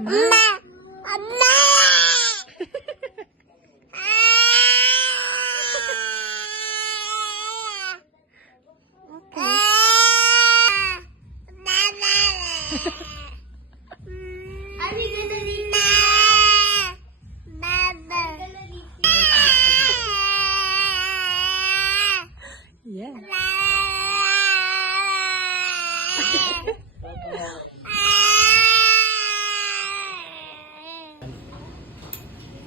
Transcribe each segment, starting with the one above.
Ma. Ma. Are we gonna leave? Yeah.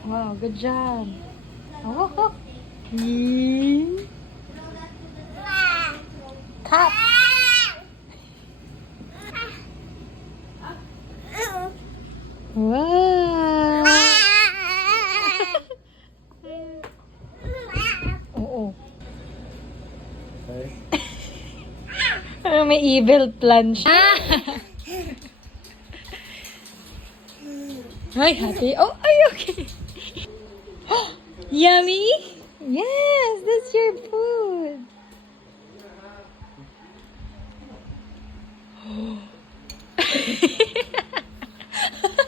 Wow, good job. Oh, oh. Cut. Wow. Oo. Parang may evil plan siya. Hi, happy. Oh, are you okay? Yummy? Yes, that's your food.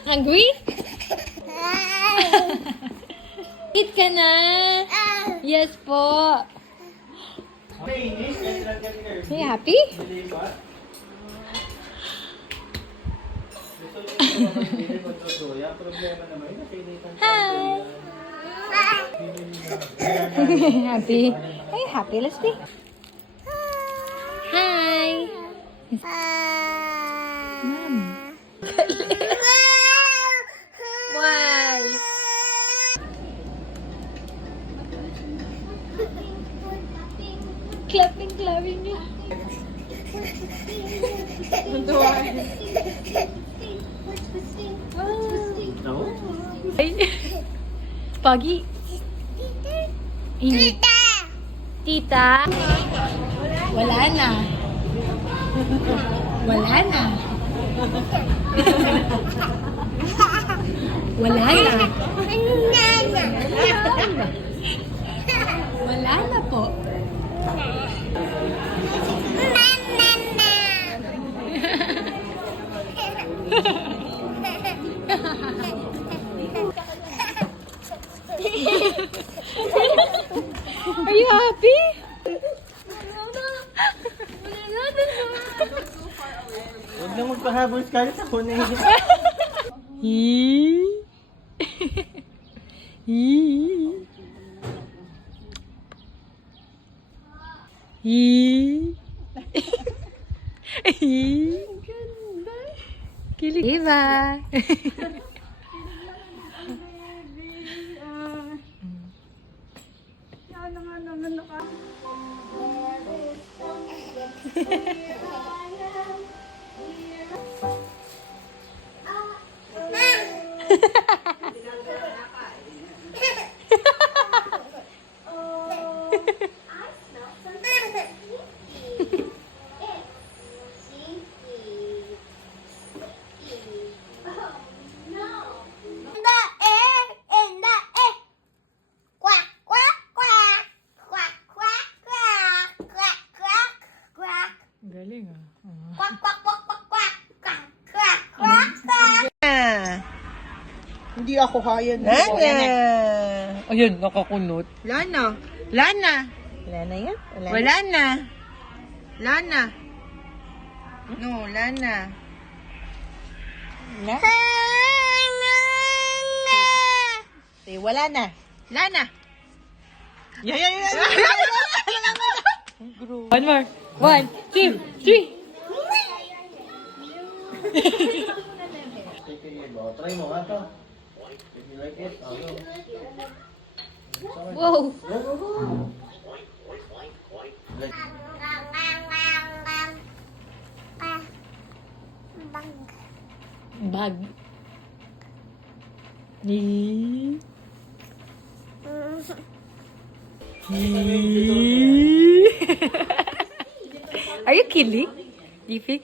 Hungry? Eat ka na. Yes po. Are you happy? Hi. Happy? Are you happy? Let's see. Hi. Mom. Why? Clapping, clapping. Pagi. Ini. Tita. Wala na. Wala na. Wala na. Wala na po. Are you happy? Huwag na magpahabol ka sa kunay. Kilig. Diba? Galing ah. Hindi ako kaya. Lana! Ayun, nakakunot. Lana. Lana. Lana yan? Wala na. Lana. No, Lana. Na? Say, wala na. Lana. Yeah. One more. 1, 2, 3. Try mo nga to. If you like it, Wow. Bag. Are you killing? Do you feel?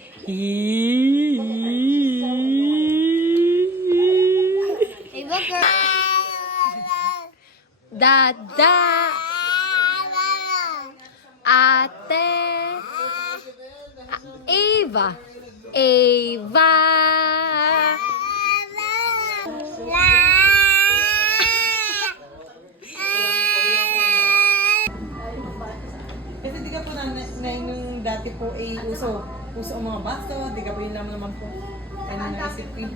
Dada. Ate. Ava. Ava. dati po ay uso ang mga baso, di ka po yun naman po. Ano naisip ko yun.